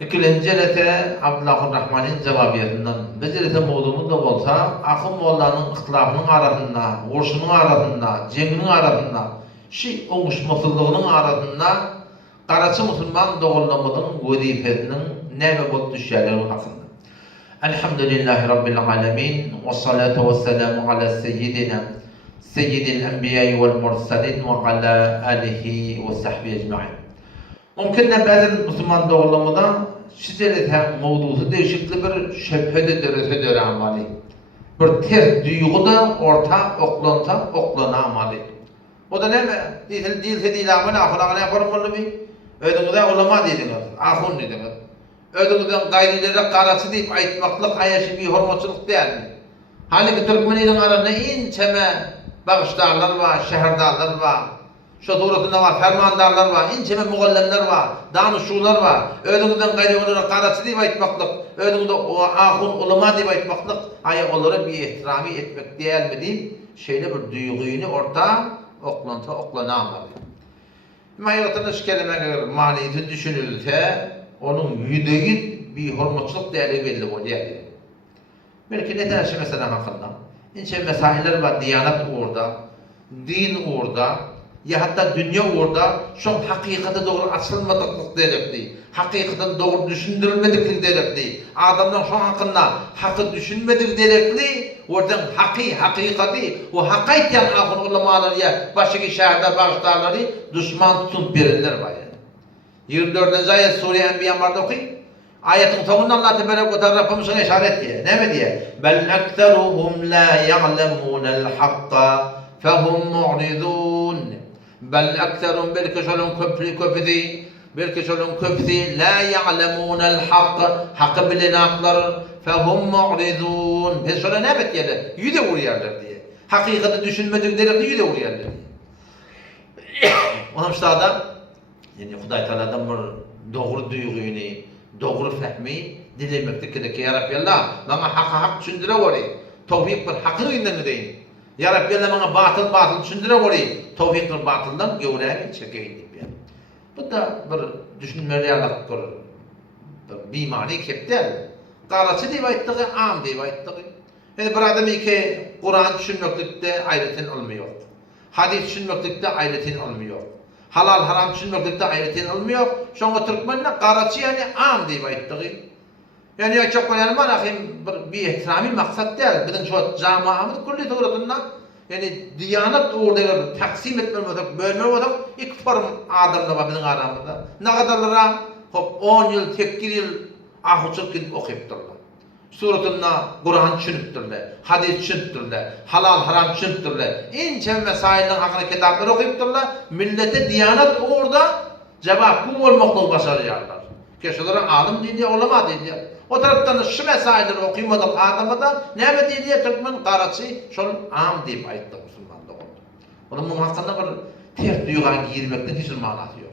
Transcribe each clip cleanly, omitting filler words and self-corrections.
İkilinci elete Abdülrahman'ın cevabiyetinden biz elete mevzumuz da olsa akım mollanın ıhtılafının arasında, vurşunun arasında, cenginin arasında, oňuşmasızlygynyň arasında garaçy musulman dogullamydyň wezifesiniň näme bolup düşýärligi hakynda. Elhamdülillahi Rabbil alemin ve salatu ve selamu ala seyyidil enbiya'i vel mursalin ve ala alihi ve sahbihi ecma'in. Mümkin de bazı Müslüman dogullamyda şizelet hem mawdusu değişikli bir şebhede derese amali. Bir ters duyguda orta oklana amali. O da näme? Dilse diýilagany ahlagana yaparym boldy. Ödüňizde ulama diýdiňiz, ahun diýdiňiz. Ödüňizden gaýrylere garaçy diýip aýtmaklyk aýaşy bir hormatçylyk dälmi? Halbuki türkmeniniň arasynda inçeme bagışdarlar var, şäherdarlar var. Şu turatynda var, fermandarlar var, inçeme mugallemler var, danışuwlar var. Ödüňizden gaýrylere garaçy diýip aýtmaklyk, ödüňizde o ahun ulama diýip aýtmaklyk aýa olara bir ihtiramy etmek dälmi diýip şeýle bir duýguny orta oklana amaly. Maýatda şu kelimeler manysy düşünülse, onun yüdeýi bir hormatçylyk däli belli bolýar. Belki ne dersi mesela hakynda? Inçe mesailler var, diyanat orada, din orada, ya hatta dünya orada, şu hakikate doğru açılmadıklık derekli, hakikaten doğru düşündürülmediklik derekli, adamdan şu hakkında hakkı düşünmedik derekli, oradan hakikati, o hakayken ahun ulamaları ya, baştaki şehirler, bağışlarları düşman tutup verirler var yani. 24. ayet Suriye Enbiyamar'da okuyun. Ayetin sonunda Allah Tebarek ve Teala Rabbimizin işaret diye. Ne mi diye? Bel ekteruhum la ya'lemunel hakka fehum mu'ridun. Bel ekterum belki şolun köpüdi, belki şolun köpüdi la ya'lemunel hakka hakkı bilinaklar fehum mu'ridun. Biz şöyle ne bet yedi? Yüde uğrayarlar diye. Hakikati düşünmedikleri yüde uğrayarlar diye. Onun işte adam yani Huday Teala'dan bir doğru duyguyu, doğru fehmi dilemekte gerek. Ya Rabbi Allah, bana hak düşündüre veri. Tevfik bir hakkını inden edeyim. Ya Rabbi Allah bana batıl düşündüre veri. Tevfik bir batıldan gevreğimi çekeyim deyip yani. Bu da bir düşünmeliyalik bir bimani keptel. Garaçı deyip ayttığı, am deyip ayttığı. Yani bir adam ki Kur'an düşünmeklikte ayretin olmuyor. Hadis düşünmeklikte ayretin olmuyor. Halal haram düşünmeklikte ayretin olmuyor. Şoňa türkmenle garaçy yani am diýip aýtdygy. Yani ýa-çok goýan marahim bir ihtirami maksat däl. Biziň şu jamaamyz kulli turatynda yani diyanat orada taksim etmeli bolsak, bölmeli bolsak iki form adamlar var biziň aramyzda. Nagadarlara hop 10 ýyl, 8 ýyl ahuçyk gidip okypdyrlar. Suratynda Kur'an düşünüpdirler, hadis düşünüpdirler, halal haram düşünüpdirler. Inçe mesailden hakkında kitaplar okuyupdirler. Millete diyanat orada cevap bu olmakla başarıyorlar. Keşelere alim diye ulama diye. O taraftan şu mesailleri okuymadık adama da näme diye Türkmen garaçy şol am diýip aýtdy musulmanda oldu. Onun hakkında bir ters duýgan girmekden hiç manasy yok.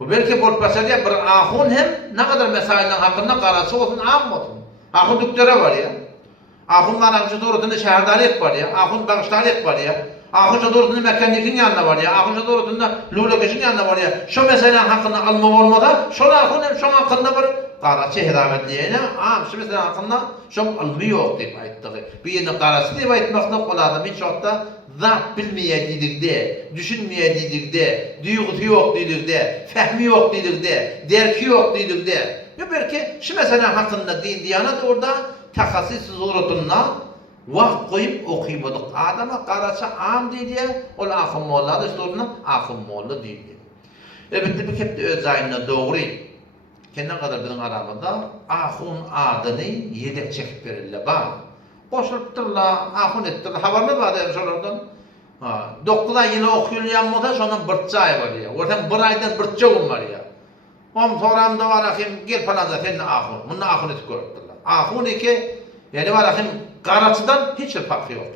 Bu belki bol başarıya bir ahun hem ne kadar mesailden hakkında garaçy olsun am olsun. Ahun düktere var ya. Ahun manavcı doğrultunda şehirdalık var ya. Ahun bağışlarlık var ya. Ahun doğrultunda mekanikin yanında var ya. Ahun doğrultunda lulakeşin yanında var ya. Şu meselenin hakkında alma olmadan, şu ahun hem şu hakkında bir garaçy hidametliyene, şu meselenin hakkında şu almı yok deyip aýtdygy. Bir yerine garaçy deyip aýtmakda ol adam hiç hatta zat bilmeýärdigde, düşünmeýärdigde, duýgusy yok diýdigde, fehmi yok diýdigde, derki yok diýdigde. Ya belki şu mesele hakkında din diyanat orada takassis zurutundan vakt koyup okuymadık. Adama garaçy am diye ol ahım molladı sorunun ahım mollu diye. Elbette bir kepde öz ayına doğru. Kendine kadar bizim aramızda ahun adını yedek çekip verirler. Bak. Koşuluptırlar, ahun ettirler. Havarlı var ya şolardan. 9 ay yine okuyulyan moda şonun bırtça ay var ya. Oradan bir aydan bırtça var ya. Om soramda var akim gel falan zaten ahun. Bununla ahun eti görüptürler. Ahun iki yani var akim garaçydan hiç farkı yok.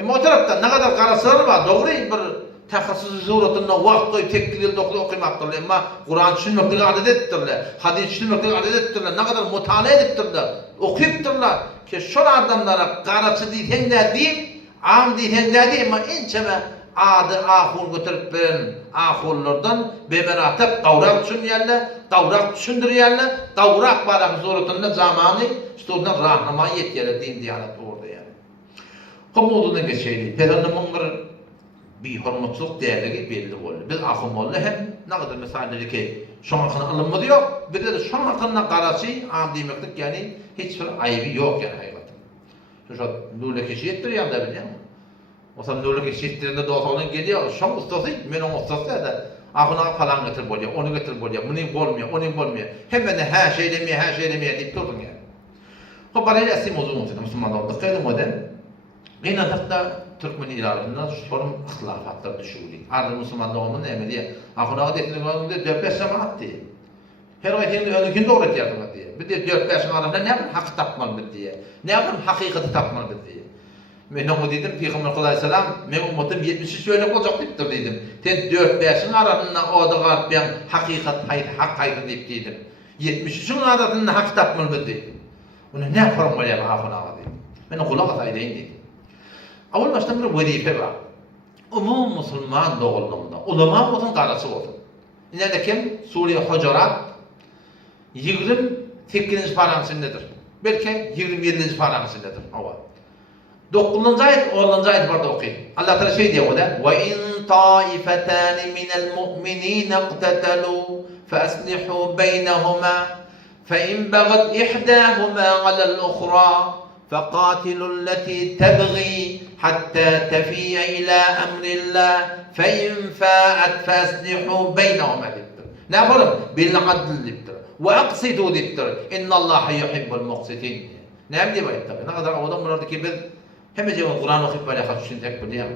Ama o taraftan ne kadar garaçylar var doğru bir takassus zuratında vakt koyup tek yıl dokulu okuymaktırlar. Ama Kur'an düşünmekleri adet ettirler. Hadis düşünmekleri adet ettirler. Ne kadar mutala ediptirler. Okuyuptırlar. Ki şu adamlara garaçy diýsen de diýip, am diýsen de diýip ama inçeme adı ahul götürüp veren ahullardan bemeratep gavrak düşünýärler, gavrak düşündirýärler, gavrak barak zorutunda zamanı üstüne rahnama yetýärler din diýanet orada yani. Komoduna geçeyli. Peygamberimiň bir hormatçılık değerleri belli boldy. Biz ahul bolla hem nagdy meselleri ki şoň hakyna alınmady ýok. Bir de şoň hakyna garaşy am diýmekdik yani hiç bir aýby ýok yani haýgatda. Şo nurla keçýetdir ýa-da bilýär. Osan nurla keçýetdirinde doganyň gelýär. Şoň ustasy, meniň ustasy da ahuna falan getirip bolýar, onu getirip bolýar. Muny bolmaýar, onu bolmaýar. Hemmene ha şeýlemeye, ha şeýlemeye diýip durdun yani. O barayla asim uzun olsa Müslümanlar da kaydı modern. Yine hatta Türkmen ilarında sorun ihtilafatlar düşüyor. Arada Müslümanlar onun emeliye. Ahuna adetini göründe 4-5 semaat diye. Her vakitinde önükünde doğru diyatma diye. Bir de 4-5 arasında ne yapın hak tapmalı diye. Ne yapın hakikati tapmalı diye. Ben onu dedim Peygamber Aleyhisselam men ummetim 70'i söylep olacak deyip dedim. Ten 4-5'in arasında o da var ben hakikat hak hayır deyip dedim. 70'in arasında hak tapmalı dedim. Onu ne yaparım öyle ahuna dedim. Ben kulak atayım dedim. Awal baştan bir vazife var. Umum Müslüman doğulduğunda, ulama olsun, qarası olsun. Yine kim? Suriye Hucurat 28. paragrafındadır. Belki 27. paragrafındadır. 9. ayet, 10. ayet var da okuyun. Allah Teala şey diyor orada. Ve in taifatan minel mu'minin iqtatalu faslihu beynehuma fe in bagat ihdahuma alal ukhra فقاتلوا التي تبغي حتى تفيء إلى أمر الله فإن فاءت فأصلحوا بينهما ديبتر. Ne yapalım? Bil-adl diptir. Ve aksidu diptir. İnnallâhe yuhibbul muqsitin. Ne yapayım diye tabii. Ne kadar adam bunlardaki biz hemece Kur'an okuyup böyle düşünüp tek bilýär.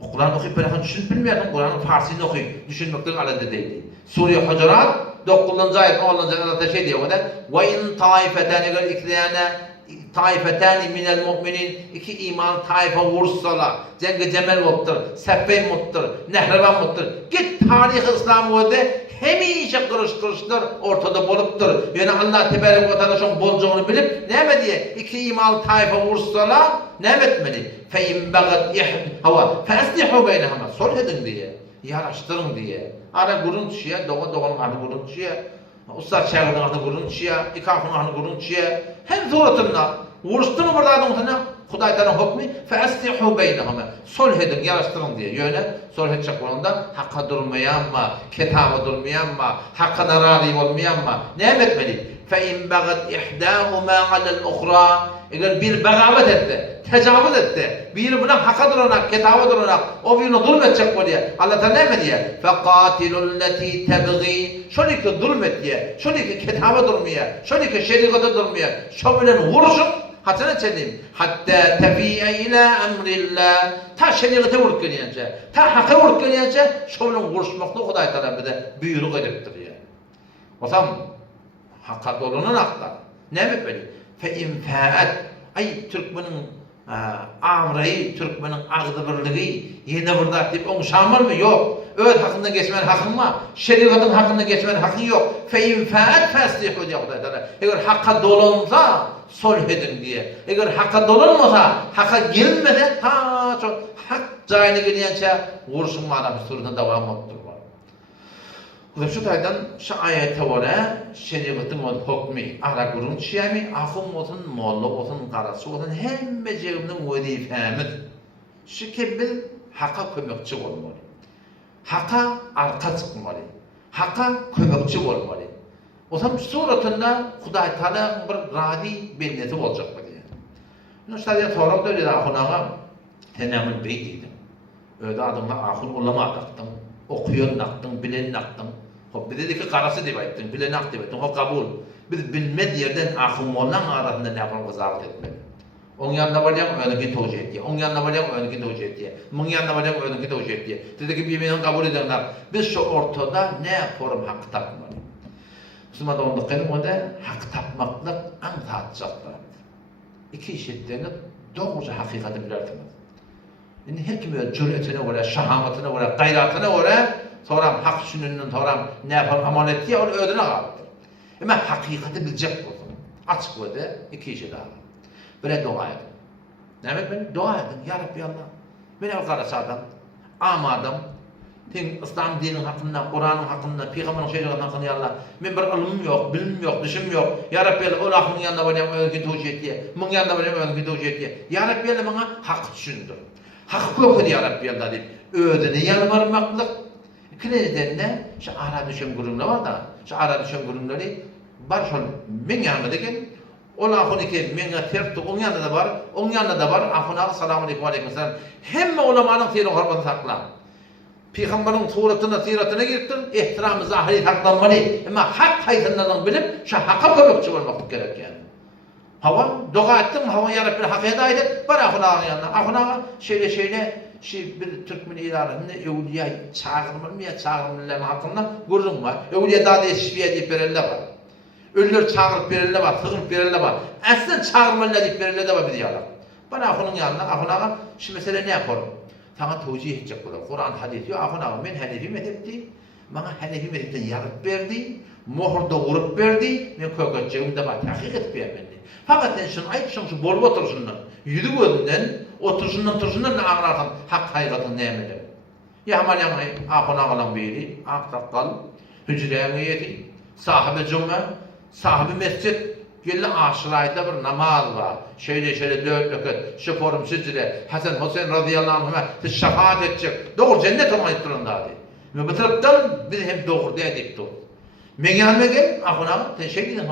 O Kur'an okuyup böyle düşünüp bilmeýän, Kur'an'ın Farsçasını okuyup düşünmekden alada değil. Sure Hucurat 9. ayet 10. ayette şey diyor orada. Ve in taifeten taifetani minel mu'minin iki iman taife vursalar cenge cemel muttur, sebbey muttur, nehrevan muttur. Git tarih İslam'ı hemişe kırıştırıştır ortada boluptur. Yani Allah tebarek ve teala şon bolcuğunu bilip ne diye iki iman taife vursalar ne etmeli? Fe in bagat hava faslihu beynehuma sulh edin diye. Yaraştırın diye. Ara gurunçya, doğanın adı gurunçya. Usta çağırdan adı gurunçya, ikafın adı gurunçya. Hem suratında vuruştun burada adamına Huday Teala hukmi faslihu beynehuma sulh edin, yaraştırın diye. Yöne sulh edecek olanda hakka durmayan mı, ketaba durmayan mı, hakka narari olmayan mı? Ne etmeli? Fe in bagat ihdahuma alel ukhra eğer bir bagavet etti, tecavüz etti, bir buna hakka duranak, ketaba duranak, o birine zulmetecek oluyor. Allah Teala ne diye? Faqatilul lati tabghi şöyle ki zulmet diye, şöyle ki ketaba durmaya, şöyle ki şeriatı durmaya, şöyle vuruşun hatırına çelim. Hatta tefiye ila emrillah. Ta şeriatı vuruk geliyince, ta hakka vuruk geliyince şöyle vuruşmakta Huday Teala bize buyruk ediptir yani. O zaman hakka dolunun aktar. Ne mi böyle? Fe in faat ay Türkmenin amrayı, Türkmenin ağdıbırlığı yine burada deyip onu şamır mı? Yok. Öz hakkında geçmenin hakkın var. Şeriatın hakkında geçmenin hakkın yok. Fe in faat faslihu diye Huday Teala. Eğer hakka dolunsa sulh edin diye. Eğer hakka dolunmasa, hakka gelmeden ta çok hak cayını geliyince vuruşun manası suruna devam ettir. Ve şu taydan şu ayete göre şeriatın hukmi ara gurun şiyami ahum olsun, molla olsun, qarası olsun hemme cevabının vazifemiz. Şu kebil hakka kömekçi olmalı. Hakka arka çıkmalı. Hakka kömekçi olmalı. O zaman suratında Huday Teala bir radi benneti olacak mı diye. Bunu sadece sorak da öyle ahunağa tenemül beydiydim. Öyle adamla ahun ulama aktın, okuyon aktın, bilen aktın. Bir dedi ki qarası deyip aytdın, bilenak deyip aytdın, o kabul. Biz bilmedi yerden ahumollan arasında ne yapalım zapt etmeli. Onun yanında varacak önünki tevcih et diye, onun yanında varacak önünki tevcih et diye, bunun yanında varacak önünki tevcih et diye. Dedi ki birbirini kabul edenler, biz şu ortada ne yaparım hak tapmalı. Müslüman olduk benim onda hak tapmaklık en taatçaklardır. İki işittiğini doğruca hakikati bilertiniz. Yani her kim cüretine göre, şahamatine göre, gayratine göre soram hak sününün soram ne yapar amanet diye onu ödüne kaldır. Ama hakikati bilecek olsun. Açık öde iki işi daha. Böyle dua edin. Ne demek ben? Dua edin. Ya Rabbi Allah. Beni al karası adam. Ama adam ten İslam dininin hakkında, Kur'an'ın hakkında, Peygamber'in şeriatının hakkında yalla. Men bir ilmim yok, bilim yok, dişim yok. Ya Rabbi Allah'ın yanında benim öňe tawjih etdi. Mung yanında benim öňe tawjih etdi. Ya Rabbi bana hak düşündür. Hak köpedi ya Rabbi Allah deyip ödüne yalvarmaklık. İkinizden de şu ara düşen gurumlar var da, şu ara düşen gurumları bar şol men yanında deken ola honike menga terti onun yanında da var, onun yanında da var. Ahuna selamun aleyküm selam. Hemme ulamanın teri hormatını sakla. Peygamberin suratına, siratına gittin, ihtiramı zahiri saklanmalı. Ama hak hayatından bilip, şu hakka köpekçi olmak gerek yani. Hava, dua ettim, hava yarabbi hak edaydı, var ahunağın yanına. Ahunağın şeyle, bir Türkmen idarında evliya çağırmalarının hakkında gurrum var. Evliya daha da şifiye deyip verenler var. Ölüler çağırıp verenler var, sığınıp verenler var. Aslında çağırmalar deyip verenler de var bir diyorlar. Bana ahunun yanına, ahunağın şu mesele ne yapalım? Sana tawjih edecek olur. Kur'an hadisi yok. Ahuna men Hanefi mezhepti. Bana Hanefi mezhepten yarıp verdi. Muhrda vurup verdi. Men köketçeğimde var. Hakikat beğenmedi. Fakat sen şunu aytşın şu bolup oturuşundan. Yüdü gözünden, oturuşundan ne ağlarsan hak haykatın neymeler. Yahmal yamay, ahuna alan beyli, ahtakkal, hücre emniyeti, sahibi cümme, sahibi mescid, Gelle aşırayda bir namaz var. Şöyle dört rekat, şeforum sizlere, Hasan Hüseyin radıyallahu anh'a şefaat edecek. Doğru cennet olmayı durumdadır. Ve bu taraftan biz hem doğru deyip dur. Meğalme gel, ahuna, şey dedim,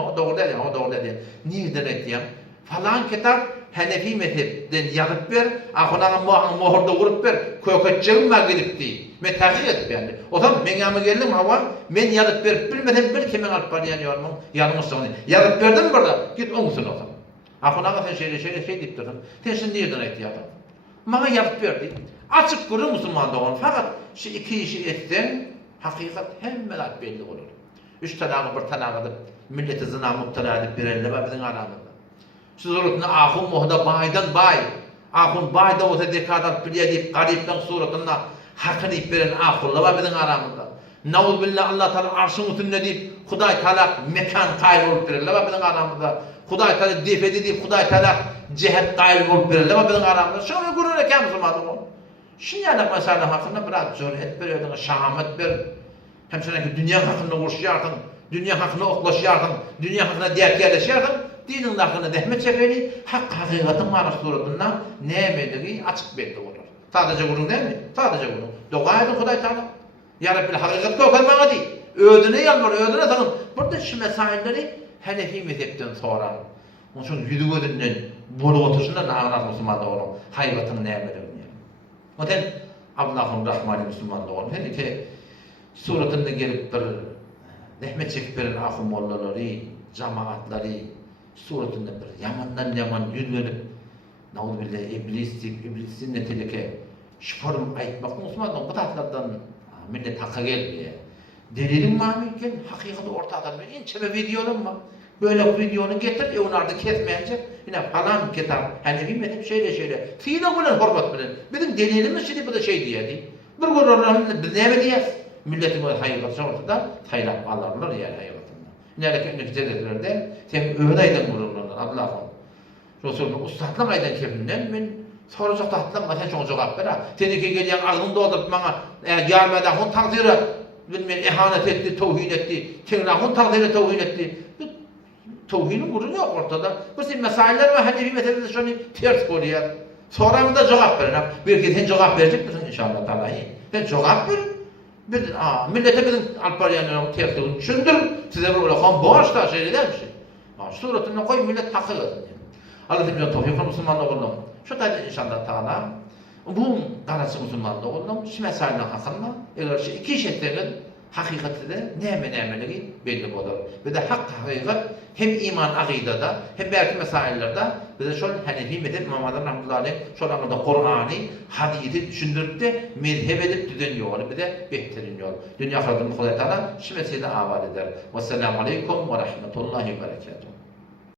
doğru dedi. Niye denetiyem? Falan kitap Hanefi mezhepten yazıp ver, ahuna muhurda vurup ver, köketçeğim var gidip değil. Men tahkik edip yani. O zaman men yanıma geldim hava, men yazıp verip bilmeden bir kimin alıp var yanıyorum, yanımız sonra. Yazıp verdim burada, git olmuşsun o zaman. Ahuna sen şey deyip durdun. Sen şimdi nereden etti adam? Bana yazıp verdi. Açık kuru Müslüman doğan. Fakat şu iki işi etsen, hakikat hemen belli olur. Üç tanağı bir tanağı edip, milleti zina muhtara edip verenler var bizim aramızda. Şu suratında ahun muhda baydan bay. Ahun bayda olsa dekadat biliye deyip garipten suratında hakkını ip veren ahunla var bizim aramızda. Na'uz billah Allah Teala arşın üstünde deyip Huday Teala mekan kayıl olup verirler var bizim aramızda. Huday Teala defedi deyip Huday Teala cihet kayıl olup verirler var bizim aramızda. Şöyle gurur eken Müslümanım o. Şimdi yani mesela hakkında biraz cöret veriyordun, şahamet ver. Hem sana ki dünya hakkında uğraşıyordun, dünya hakkında oklaşıyordun, dünya hakkında dert yerleşiyordun. Dinin hakkında dehmet çekeli, hak hakikatin manası suratından ne emediği açık belli olur. Sadece bunun değil mi? Sadece bunun. Dua edin Huday Teala. Ya Rabbi hakikat kökenmana değil. Ödüne yalvar, ödüne tanım. Burada şu mesailleri Hanefi mezhepten sonra. Onun için yüzü gözünden bolu oturuşundan anlat Müslüman'da onun hayvatının ne emediğini. O yüzden Allah'ın Rahmanı Müslüman'da onun. Hele ki suratında gelip bir dehmet çekip veren ahum ollaları, cemaatları, suratında bir yaman yüz verip Nauzubillah iblisin netilike şiforum aytmak Müslüman'dan bu tatlardan millet hakka gelmiyor. Delilim var mı? Hakikati ortada. İnçeme videonun var. Böyle videonu getir, onlarda kesmeyecek. Yine falan kitap, hani bilmedim şeyle. Fiile bulan hormat bilen. Bizim delilimiz şimdi bu da şey diyedi. Bir gün biz ne diyeceğiz? Milletin hayırlısı ortada, hayrap alırlar yani hayırlatında. Nerede neticelerde sen öğreydin bunlardan Allah'ım. Resulullah ustahlan aydan kefinden men soracak tahtlan sen çok cevap ver. Seniki gelen ağzını doldurup bana gelmeden hun takdiri bilmem ihanet etti, tevhin etti. Tenrahun takdiri tevhin etti. Tevhinin gururu yok ortada. Bu sizin mesailler ve Hanefi mezhebinde şunu ters koyuyor. Sonra da cevap verin. Bir gidin cevap verecek misin inşallah Teala? Ben cevap verin. Millete bizim Alpariyan'ın tersini düşündürün. Size böyle boğaçta şey eder bir şey. Suratına koy millet hakkı edin. Allah bize tevfik Müslümanlık olalım. Şu da inşallah Teala bu garası Müslümanlık olalım. Şu mesailen hakkında eğer şu iki şekilde hakikati de nemeleri belli olur. Ve de hak hakikat hem iman akidada hem belki mesaillerde ve de şu Hanefi mezhep İmam Azam rahmetullahi aleyh şu anda Kur'an'ı hadisi düşündürüp de mezhep edip düzen yolu bir de behterin yol. Dünya Huday Teala şu mesele avad eder. Vesselamu aleyküm ve rahmetullahi ve berekatuhu.